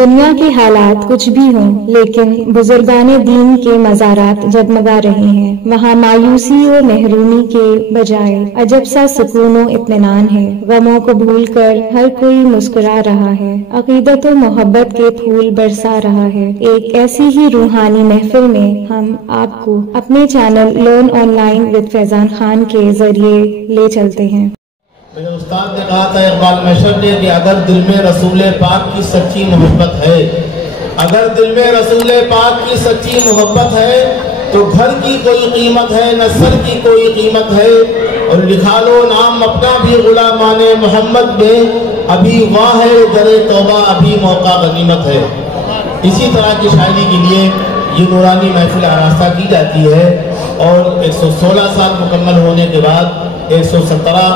دنیا کے حالات کچھ بھی ہوں، لیکن بزرگان دین کے مزارات جگمگا رہے ہیں۔ وہاں مایوسی و محرومی کے بجائے عجب سا سکون و اطمینان ہے۔ غموں کو بھول کر ہر کوئی مسکرا رہا ہے، عقیدت و محبت کے پھول برسا رہا ہے۔ ایک ایسی ہی روحانی محفل میں ہم آپ کو اپنے channel learn online with Faizan Khan کے ذریعے لے چلتے ہیں۔ میرے استاد نے کہا تھا اقبال مشر نے کہ اگر دل میں رسول پاک کی سچی محبت ہے، اگر دل میں رسول پاک کی سچی محبت ہے تو گھر کی کوئی قیمت ہے نہ سر کی کوئی قیمت ہے، اور لکھا لو نام اپنا بھی غلامان محمد میں، ابھی واہ ہے در توبہ ابھی موقع غنیمت ہے۔ اسی طرح کی شاعری کے لیے یہ نورانی محفل آراستہ کی جاتی ہے، اور 116 سال مکمل ہونے کے بعد 117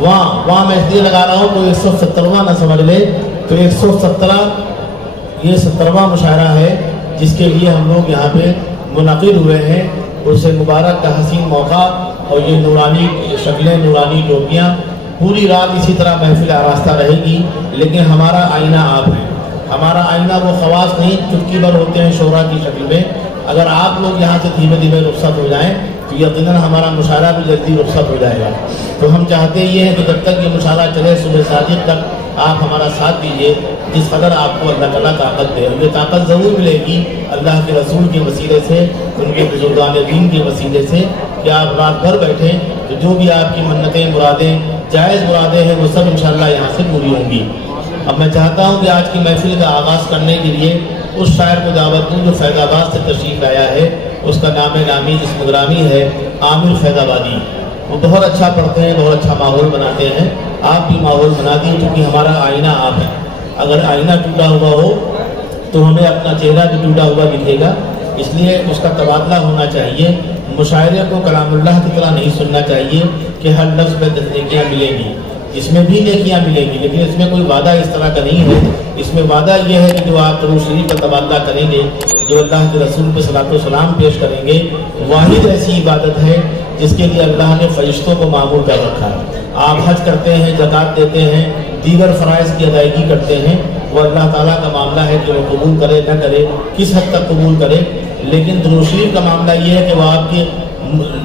وہاں میں اس لیے لگا رہا ہوں تو 117واں نہ سمجھ لے، تو 117 یہ 17واں مشاعرہ ہے جس کے لیے ہم لوگ یہاں پہ منعقد ہوئے ہیں۔ اس سے مبارک کا حسین موقع، اور یہ نورانی شکلیں، نورانی ٹوپیاں، پوری رات اسی طرح محفل آراستہ رہے گی۔ لیکن ہمارا آئینہ آپ ہیں، ہمارا آئینہ وہ خواص نہیں چٹکی بھر ہوتے ہیں شعراء کی شکل میں۔ اگر آپ لوگ یہاں سے دھیمے دھیمے رخصت ہو جائیں تو یقیناً ہمارا مشاعرہ بھی جلدی رخصت ہو جائے گا۔ تو ہم چاہتے یہ ہیں کہ جب تک یہ مشاعرہ چلے صبح صادق تک آپ ہمارا ساتھ دیجیے، جس قدر آپ کو اللہ تعالیٰ طاقت دے۔ یہ طاقت ضرور ملے گی اللہ کے رسول کے وسیلے سے، ان کے بزرگان دین کے وسیلے سے، کہ آپ رات بھر بیٹھیں تو جو بھی آپ کی منتیں، مرادیں، جائز مرادیں ہیں وہ سب انشاءاللہ یہاں سے پوری ہوں گی۔ اب میں چاہتا ہوں کہ آج کی محفل کا آغاز کرنے کے لیے اس شاعر کو دعوت دوں جو فیض آباد سے تشریف لایا ہے۔ اس کا نام نامی اسم گرامی ہے عامر فیض آبادی۔ وہ بہت اچھا پڑھتے ہیں، بہت اچھا ماحول بناتے ہیں۔ آپ بھی ماحول بنا دیے، کیونکہ ہمارا آئینہ آپ ہے۔ اگر آئینہ ٹوٹا ہوا ہو تو ہمیں اپنا چہرہ بھی ٹوٹا ہوا دکھے گا، اس لیے اس کا تبادلہ ہونا چاہیے۔ مشاعرے کو کلام اللہ کی طرح نہیں سننا چاہیے کہ ہر لفظ پہ 10 نیکیاں ملیں گی، اس میں بھی نیکیاں ملیں گی، لیکن اس میں کوئی وعدہ اس طرح کا نہیں ہے۔ اس میں وعدہ یہ ہے کہ جو آپ درود شریف کا تبادلہ کریں گے، جو اللہ کے رسول پہ صلاۃ و سلام پیش کریں گے، واحد ایسی عبادت ہے جس کے لیے اللہ نے فرشتوں کو معمور کر رکھا ہے۔ آپ حج کرتے ہیں، زکوٰۃ دیتے ہیں، دیگر فرائض کی ادائیگی کرتے ہیں، وہ اللہ تعالیٰ کا معاملہ ہے کہ وہ قبول کرے نہ کرے، کس حد تک قبول کرے۔ لیکن درود شریف کا معاملہ یہ ہے کہ وہ آپ کی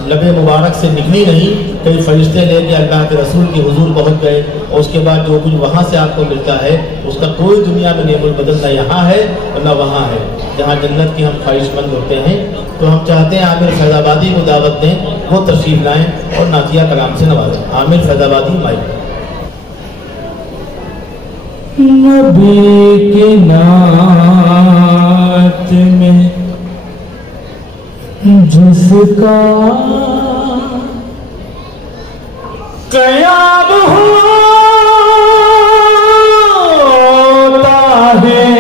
لب مبارک سے نکلی نہیں، کئی فرشتے لے کے اللہ کے رسول کے حضور پہنچ گئے، اور اس کے بعد جو کچھ وہاں سے آپ کو ملتا ہے اس کا کوئی دنیا میں نعم البدل نہ یہاں ہے اور نہ وہاں ہے، جہاں جنت کی ہم خواہش مند ہوتے ہیں۔ تو ہم چاہتے ہیں عامر فیض آبادی کو دعوت دیں، وہ تشریف لائیں اور نعتیہ کلام سے نوازیں۔ عامر فیض آبادی مائک۔ نبی کی نعت میں جس کا قیام ہوتا ہے،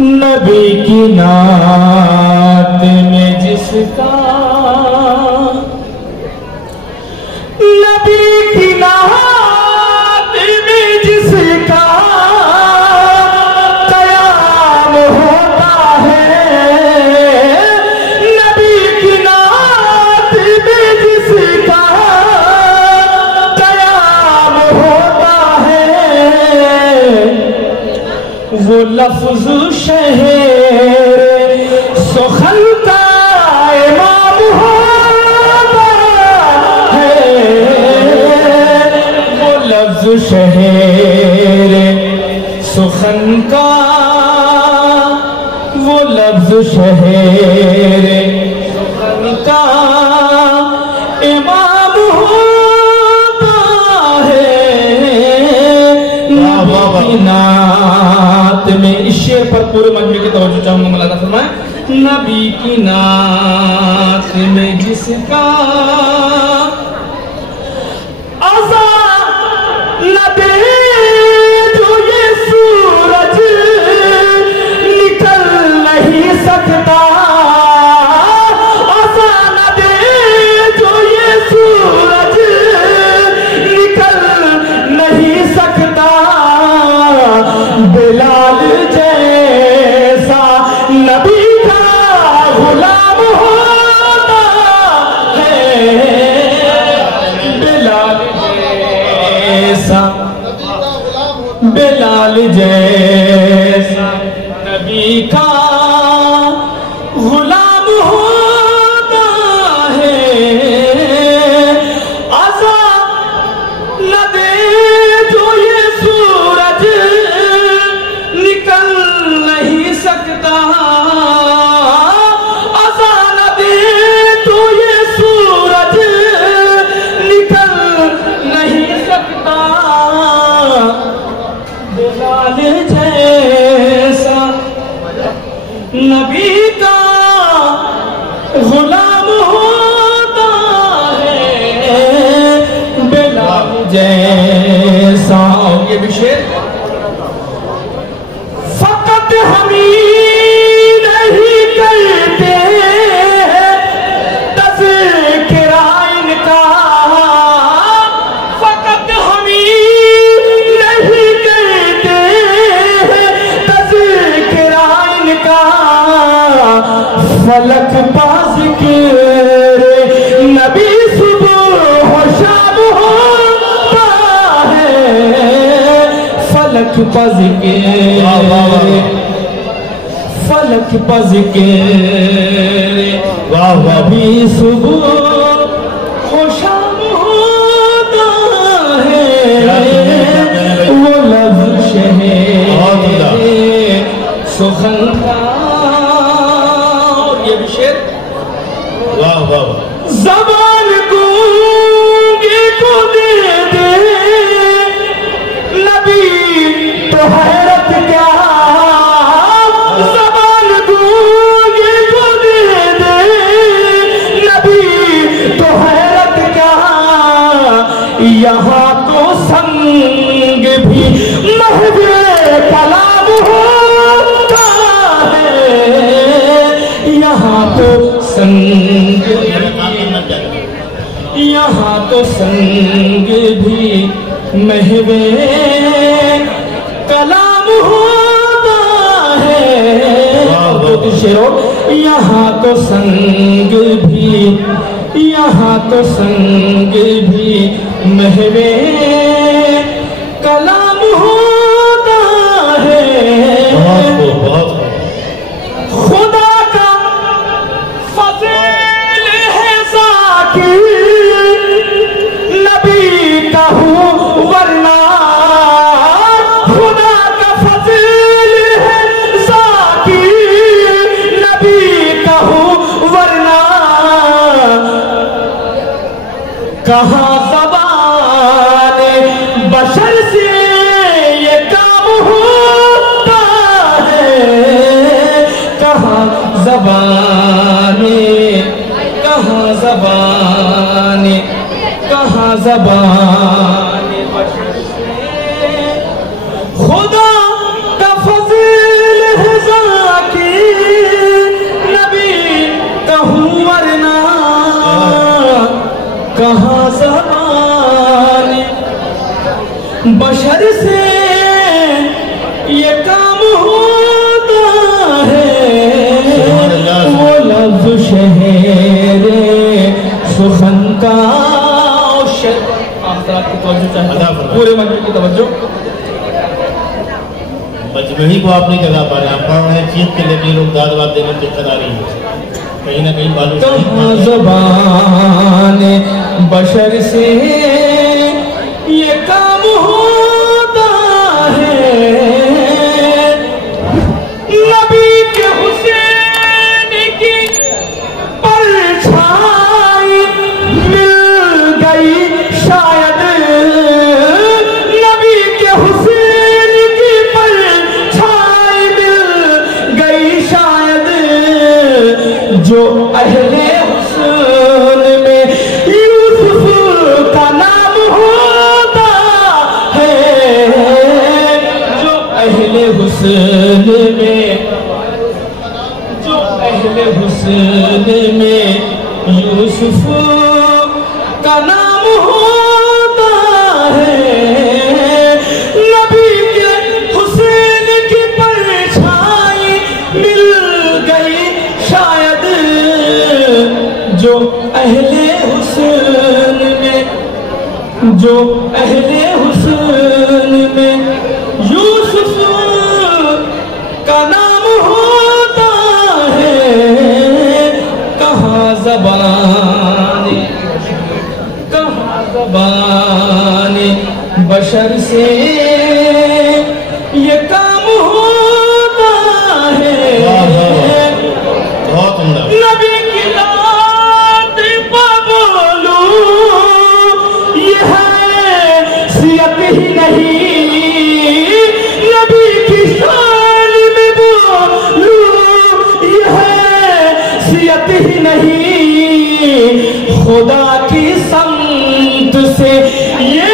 نبی کی نعت میں جس کا، نبی کی نعت میں جس کا قیام ہوتا ہے، نبی کی نعت میں جس کا قیام ہوتا ہے، وہ لفظ شہر سخن کا امام ہوتا ہے، وہ لفظ شہر سخن کا، وہ لفظ شہر سخن کا امام ہوتا ہے۔ نبی کی نعت میں، اس شعر پر پورے مجمع کی توجہ چاہوں گا، ملاحظہ فرمائیں۔ نبی کی نعت میں جس کا بلال جیسا نبی کا غلام ہوتا ہے، بلال جیسا نبی کا غلام ہوتا ہے عذاب نہ دے جو یہ سورج نکل نہیں سکتا عذاب نہ دے تو یہ سورج نکل نہیں سکتا بلال جیسا نبی کا غلام ہوتا ہے بلال جیسا یہ بھی شعر فقط ہم ہی نہیں کرتے تذکرہ ان کا فقط ہم ہی نہیں کرتے تذکرہ ان کا فلک پا ذکر نبی صبح و شام ہوتا ہے فلک پا ذکر فلک پا ذکر نبی صبح و شام ہوتا ہے وہ لفظ شہر سخن کا یہ بھی شعر واہ واہ زبان گونگے کو دے دے نبی تو حیرت کیا زبان گونگے کو دے دے نبی تو حیرت کیا یہاں تو سنگ بھی محو کلام ہوتا ہے یہاں تو سنگ یہاں تو سنگ بھی محو کلام ہوتا ہے یہاں تو سنگ بھی یہاں تو سنگ بھی محو کلام ہوتا ہے خدا کا فضل ہے ذاکر نبی کہوں ورنہ خدا کا فضل ہے ذاکر نبی کہوں ورنہ کہاں زبان بشر سے یہ کام ہوتا ہے کہاں زبان بشر سے خدا کا فضل ہے ذاکر نبی کہوں ورنہ کہاں زبان بشر سے یہ کام ہوتا ہے وہ لفظ شہر سخن کا پورے مجموعے کی توجہ مجموعی کو آپ نہیں کہا پا رہے آپ پڑھ رہے ہیں چیخ کے لیے لوگ داد بات دینے کی دقت آ رہی ہے کہیں نہ کہیں بالو کہاں زبان بشر سے یہ کام ہوتا ہے نبی کے حسین کی پرچھائی مل گئی شاید نبی کے حسین کی پرچھائی مل گئی شاید جو اہل حسن میں یوسف کا نام ہوتا ہے جو اہل حسن میں یوسف کا نام ہوتا ہے نبی کے حسین کی پرچھائی مل گئی شاید جو اہل حسن بشر سے یہ کام ہوتا ہے نبی کی ذات پہ بولو یہ حیثیت ہی نہیں نبی کی شان میں بولو یہ حیثیت ہی نہیں خدا کی سمت سے یہ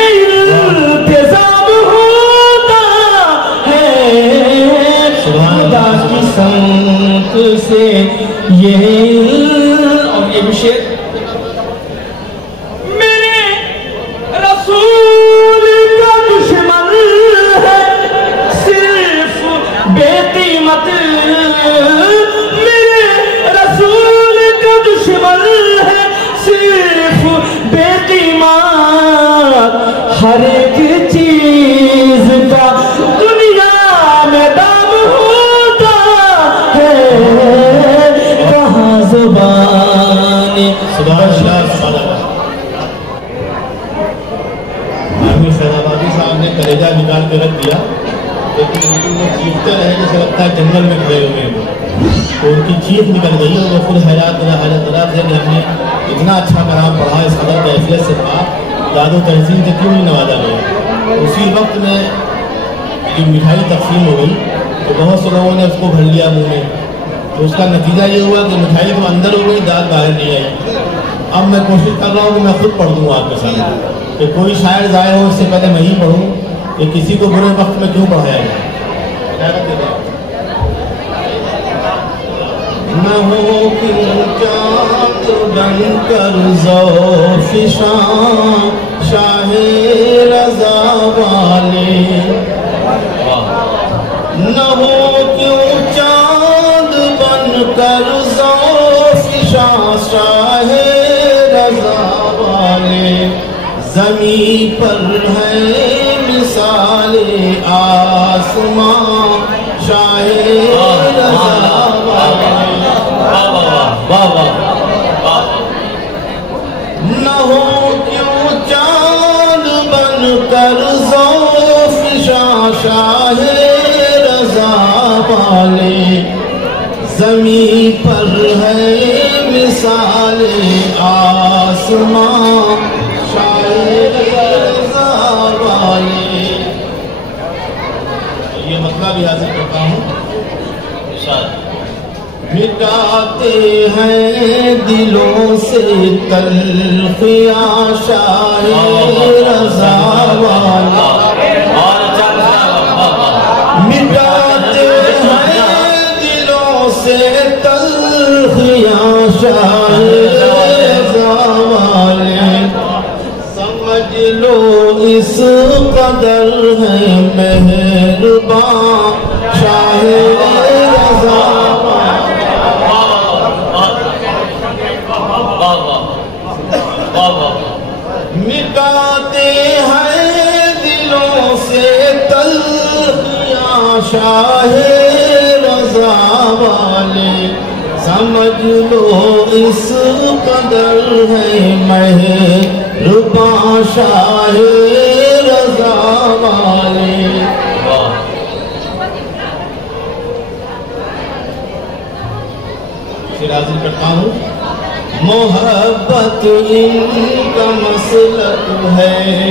التزام ہوتا ہے خدا کی سمت سے یہ اور یہ بھی شعر میرے رسول کا دشمن ہے صرف بے قیمت میرے رسول کا دشمن ہے صرف بے قیمت ہر ایک چیز کا دنیا میں دام ہوتا ہے کہاں زبان شہزادی صاحب نے کلیجہ نکال کے رکھ دیا لیکن وہ چیختے رہے جیسے لگتا ہے جنگل میں کھڑے ہوئے ہیں تو ان کی چیخ نکل گئی اور وہ خود حیران تھے کہ ہم نے اتنا اچھا کلام پڑھا اس قدر کیفیت سے پڑھا یاد و تحسین سے کیوں نہیں نوازا گیا اسی وقت میں جو مٹھائی تقسیم ہو گئی تو بہت سے لوگوں نے اس کو بھر لیا منہ میں تو اس کا نتیجہ یہ ہوا کہ مٹھائی تو اندر ہو گئی دال باہر نہیں آئی اب میں کوشش کر رہا ہوں کہ میں خود پڑھ دوں آپ کے سامنے کہ کوئی شاعر ظاہر ہو اس سے پہلے میں ہی پڑھوں کہ کسی کو برے وقت میں کیوں پڑھایا جائے نہ ہو چاند بن کر ذوف شان شاہ رضا والے نہ ہو کیوں چاند بن کر ذوف شان شاہ رضا والے زمین پر ہے مثال آسمان شاہ رضا نہ ہو کیوں چاند بن کر ذوف شاہ رضا والے زمین پر ہے مثال آسمان شاہ رضا والے یہ مسئلہ بھی حاصل کرتا ہوں مٹاتے ہیں دلوں سے تلخیاں شاہ رضا والا مٹاتے ہیں دلوں سے تلخیاں شاہ رضا والے سمجھ لو اس قدر ہے مہربان شاہ رضا مٹاتے ہیں دلوں سے تلخیاں شاہ رضا والے سمجھ لو اس قدر ہے مہربان شاہ رضا والے پھر حاضر کرتا ہوں محبت ان کا مسلک ہے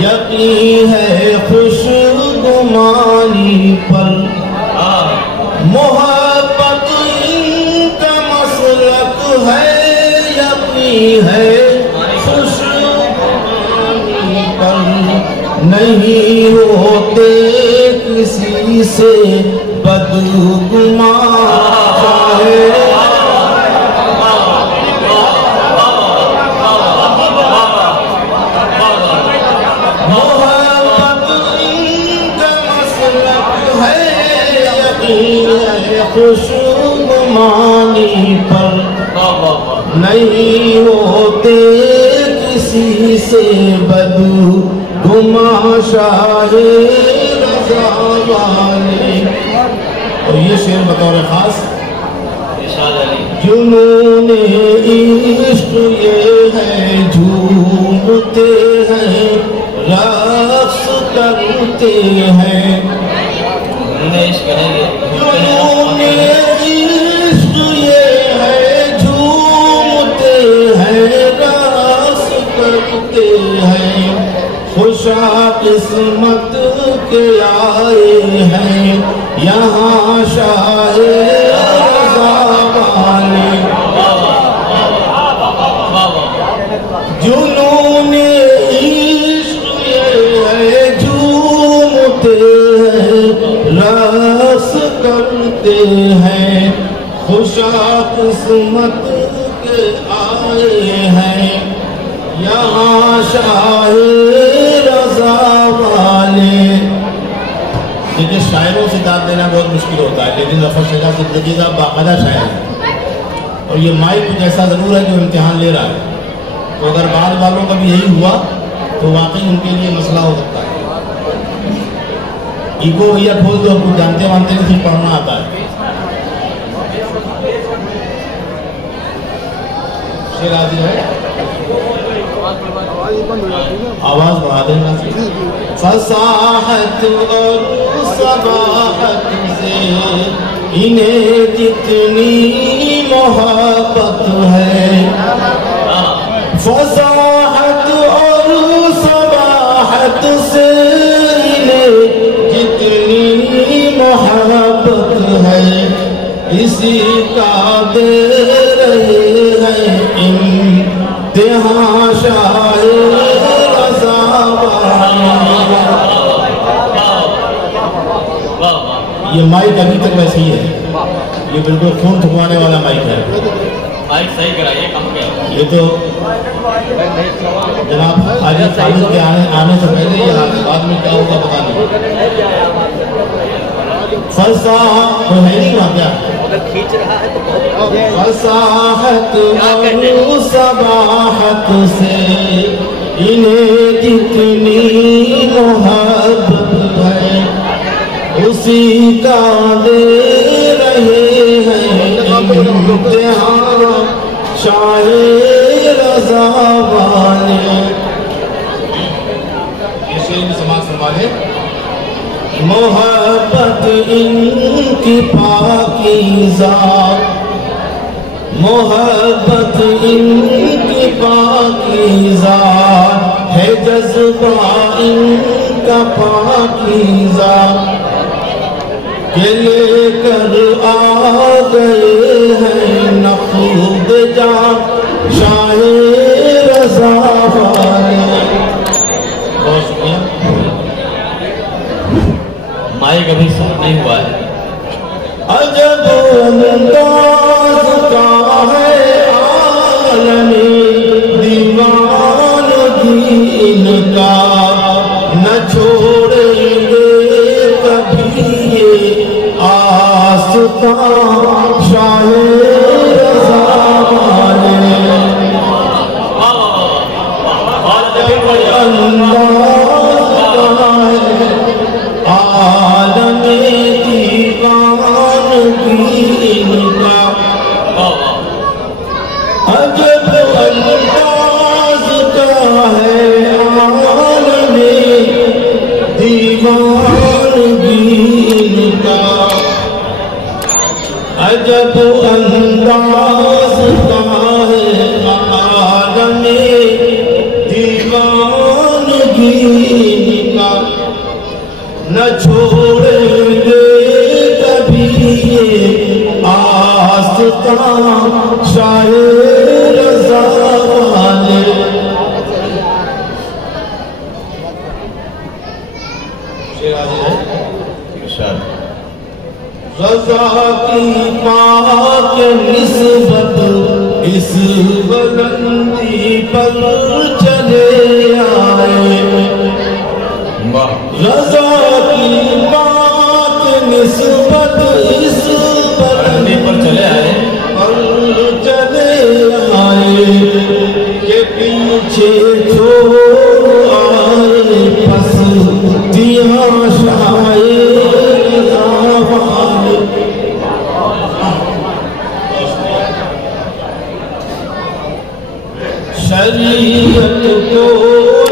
یقین ہے خوشگمانی پر محبت ان کا مسلک ہے یقین ہے خوشگمانی پر نہیں ہوتے کسی سے بدگمان خوشگمانی پر نہیں ہوتے کسی سے بدگمان شاہ رضا والے اور یہ شعر بطور خاص جنون عشق یہ ہے جھومتے ہیں رقص کرتے ہیں جنون عشق یہ ہے جھومتے ہیں رقص کرتے ہیں خوشا قسمت کے آئے ہیں یہاں شاہ رضا والے جنون عشق یہ ہے جھومتے ہیں رقص کرتے ہیں خوشا قسمت کے آئے ہیں یہاں شاہ رضا والے. دیکھیں شاعروں سے داد دینا بہت مشکل ہوتا ہے لیکن ظفر شیخ صدیقی کا باقاعدہ شاعر ہے اور یہ مائک کچھ ایسا ضرور ہے جو امتحان لے رہا ہے تو اگر بعض والوں کا بھی یہی ہوا تو واقعی ان کے لیے مسئلہ ہو سکتا ہے. ایگو یا کھول دو کچھ جانتے مانتے نہیں صرف پڑھنا آتا ہے. شعر حاضر ہے آواز بڑھا دینا. فصاحت اور صباحت سے انہیں جتنی محبت ہے فصاحت اور صباحت سے انہیں جتنی محبت ہے اسی کا دے رہے ہیں امتحان شاہ رضا والے. یہ مائک ابھی تک ویسے ہی ہے یہ بالکل خون تھکوانے والا مائک ہے. مائک صحیح کرائیے کم کیا یہ تو جناب آج خالد کے آنے سے پہلے یہ حالت بعد میں کیا ہوگا پتا نہیں. فصاحت ہے نہیں وہاں کیا فصاحت اور صباحت سے انہیں جتنی محبت ہے اسی کا دے رہے ہیں امتحان شاہ رضا والے. یہ شعر میں سماعت فرما لیں. محبت ان کی پاکیزہ محبت ان کی پاکیزہ ہے جذبہ ان کا پاکیزہ کہ لے کر آ گئے ہیں نخود جاں شاہ رضا والے. بہت شکریہ. مائک ابھی صاف نہیں ہوا ہے. عجب انداز کا ہے عالم دیوانگی ان کا نہ چھوڑیں گے کبھی یہ آستان شاہ رضا والے. عجب انداز کا ہے عالم دیوانگی ان کا عجب انداز کا ہے عالم دیوانگی ان کا عجب انداز کا ہے عالم دیوانگی ان کا نہ چھوڑیں گے کبھی یہ آستان شاہ رضا والے. رضا کی پاک نسبت اس بلندی پر چلے آئے رضا کی بات نسبت اس بلندی پر چلے آئے کہ پیچھے چھوڑ آئے پس دیاں شاہ رضا والے. شریعت کو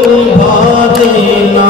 نبھا دینا